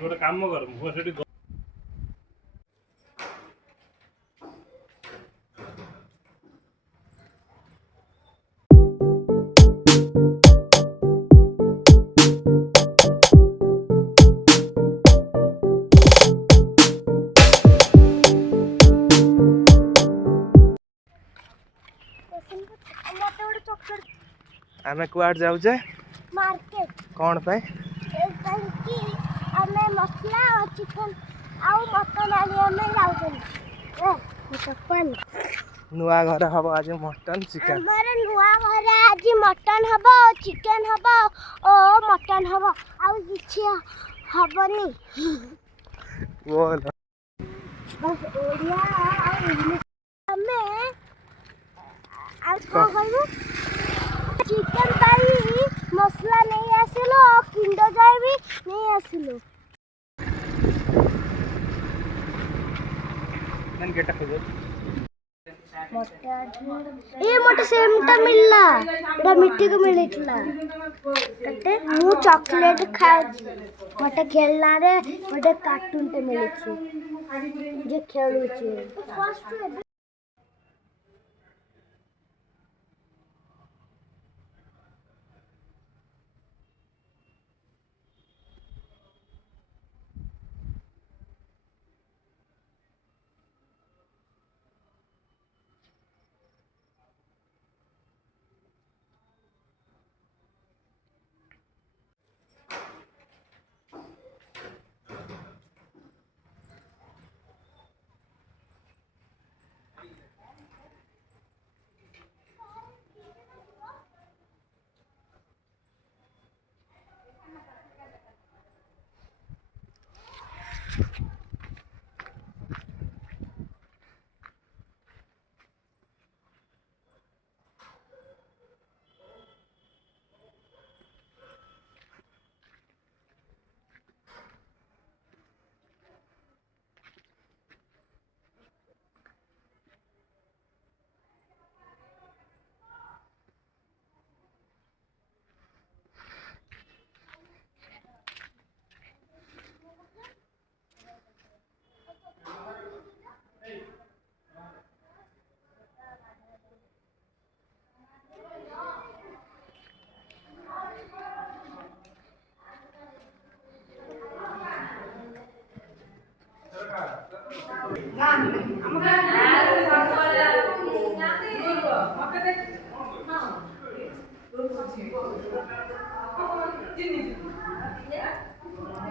ଗୋଟେ କାମ କର ମୁଁ ସେଠି आमे कुआड जाऊचे मार्केट कौन पे कि हमें मसला और चिकन आउ मटन आनी हमें जाउछन मटन नुआ घर हबो आज मटन चिकन हमर नुआ घर आज मटन हबो चिकन हबो ओ मटन हबो आउ किछि हबनी बोल बस ओडिया आउ इंग्लिश हमें आज को कहबो चिकन पाई मसला नहीं आसिलो किंडर जॉय भी नहीं आसिलो मन गेटा खोजो ये मोटे सेमटा मिलला एटा मिट्टी को मिलितला कते मु चॉकलेट खाए मोटे खेलना रे मोटे कार्टून ते मिलिछि जे खेलु छी फर्स्ट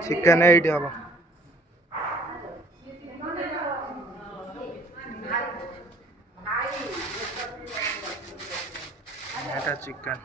चिकन एडी हबो एटा चिकन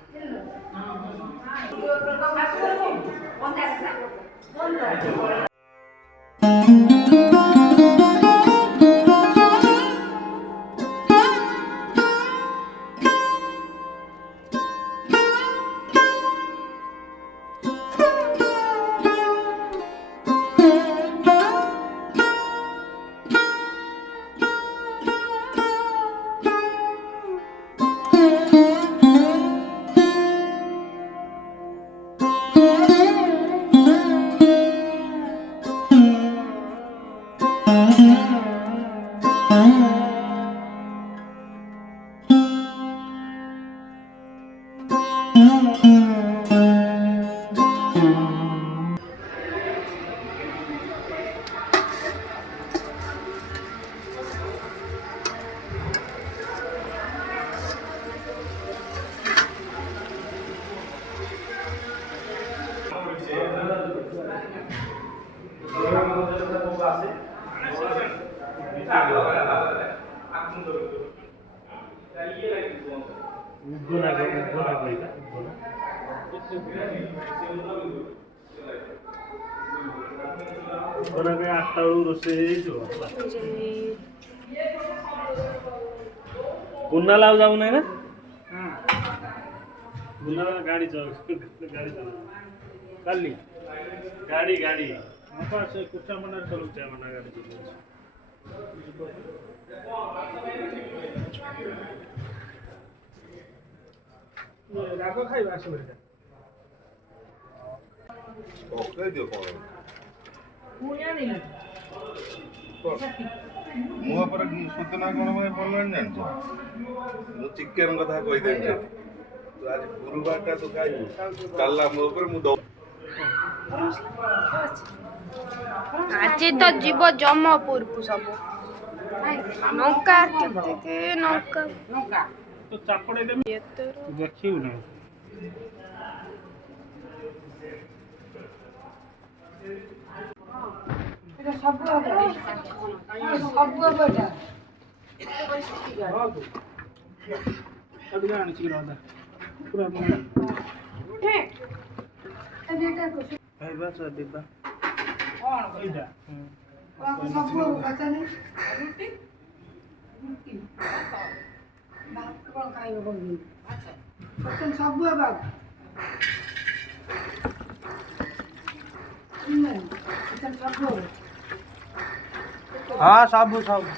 आठटा रोषेई कुन्नाल आउ जाऊ ना कुन्नाल गाड़ी गाड़ी काली गाड़ी गाड़ी से कुचा मना चलू मना गाड़ी राग खाइबा आस ପକେଇ ଦିଅ କ'ଣ ମୁଁ ଉପରେ ସୂଚନା କ'ଣ ପାଇଁ ପଡ଼ିଲାଣି ଜାଣିଛ ମୁଁ ଚିକେନ କଥା କହିଦେବି ତୁ ଆଜି ଗୁରୁବାରଟା ତୁ ଖାଇବୁ ଚାଲିଲା ମୋ ଉପରେ ମୁଁ ଦଉ ଆଜି ତ ଯିବ ଜମପୁରକୁ ସବୁ ଲଙ୍କା କେତେ ଲଙ୍କା ତ ଚାପଡ଼େଇ ଦେବି ଦେଖିବୁ ନା ଖାଇବା ଦିବା ହଁ ସବୁ ସବୁ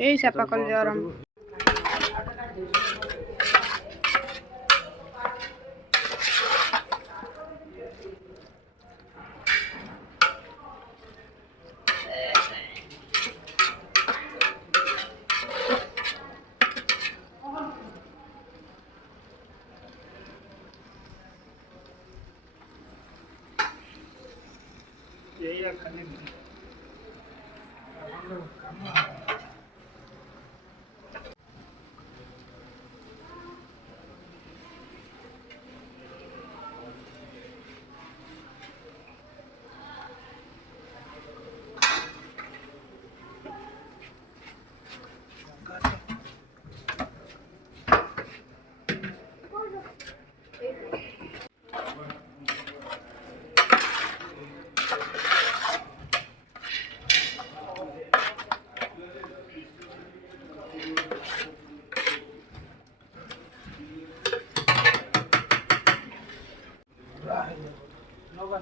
এই চাপা কল আরাম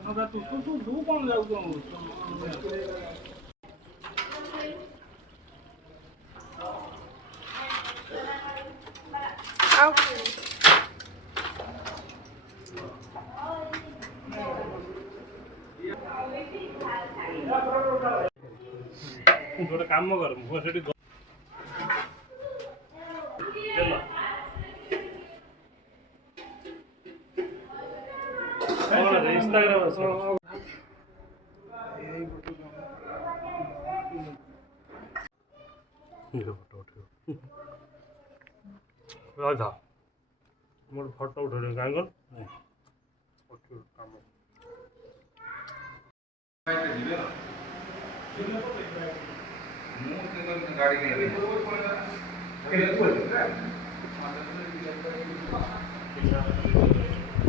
ନଗା ତୁ କ'ଣ ଯାଉଛୁ ଆଉ ଗୋଟେ କାମ କର ମୁଁ ସେଠି ଇନଷ୍ଟାଗ୍ରାମ ଫଟୋ ଉଠେଇବ ରାଧା ମୋର ଫଟୋ ଉଠେଇବ କାହିଁ କର କାମ ଗାଡ଼ି